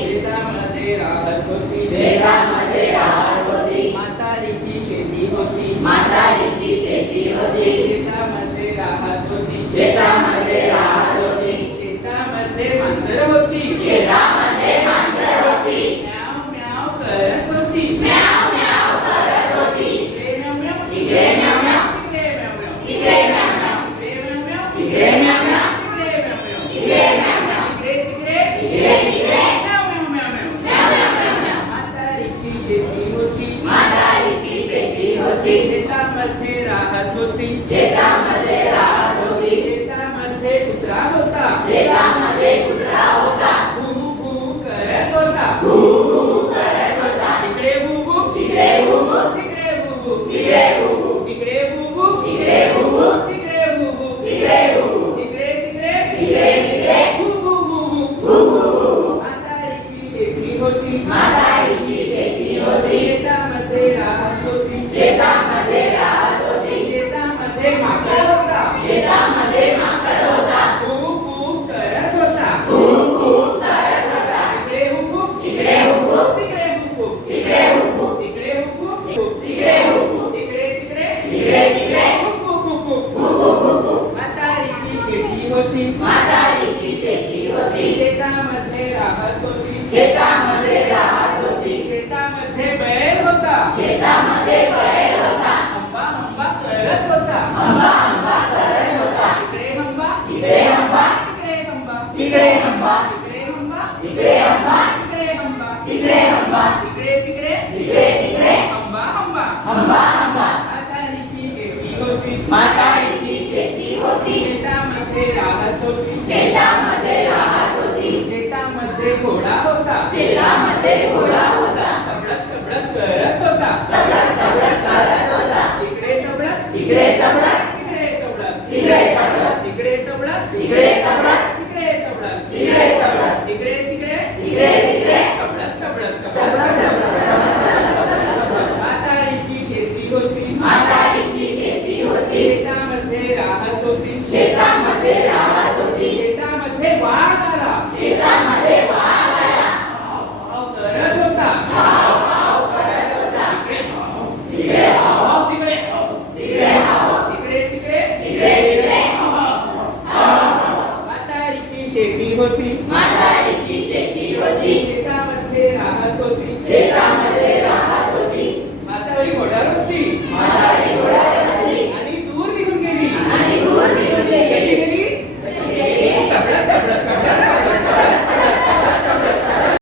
शेतामध्ये राहत होती. शेतामध्ये राहत होती शेतामध्ये राहत होती शेतामध्ये कुत्रा होता शेतामध्ये कुत्रा होता भू भू करत होता भू भू करत होता इकडे भू भू इकडे भू तिकडे भू भू इकडे भू इकडे भू भू इकडे भू तिकडे भू भू इकडे भू इकडे तिकडे इकडे तिकडे भू भू भू भू भू भू भू म्हातारीची शेती होती म्हातारीची शेती होती राहत होती शेतामध्ये राहत होती शेतामध्ये बैल होता शेतामध्ये बैल होता हंबा हंबा करत होता हंबा हंबा करत होता इकडे हंबा इकडे हंबा तिकडे हंबा इकडे हंबा इकडे हंबा इकडे हंबा इकडे हंबा इकडे हंबा इकडे तिकडे इकडे तिकडे हंबा हंबा हंबा हंबा म्हातारीची शेती होती म्हातारीची शेती होती शेतामध्ये राहत होती शेतामध्ये इकडे तबडत इकडे तबडत तिकडे तबडत इकडे तबडत इकडे तिकडे इकडे तिकडे. तबडत तबडत तबडत तबडत म्हातारीची शेती होती. म्हातारीची शेती होती. शेतामध्ये राहत होती. शेतामध्ये राहत होती. शेतामध्ये वाढ आला. शेतामध्ये वाघ आला करत होता हाव करत होता इकडे इकडे हाव तिकडे इकडे हाव तिकडे तिकडे इकडे तिकडे म्हातारीची शेती होती म्हातारीची शेती होती. शेतामध्ये राहत होती. शेतामध्ये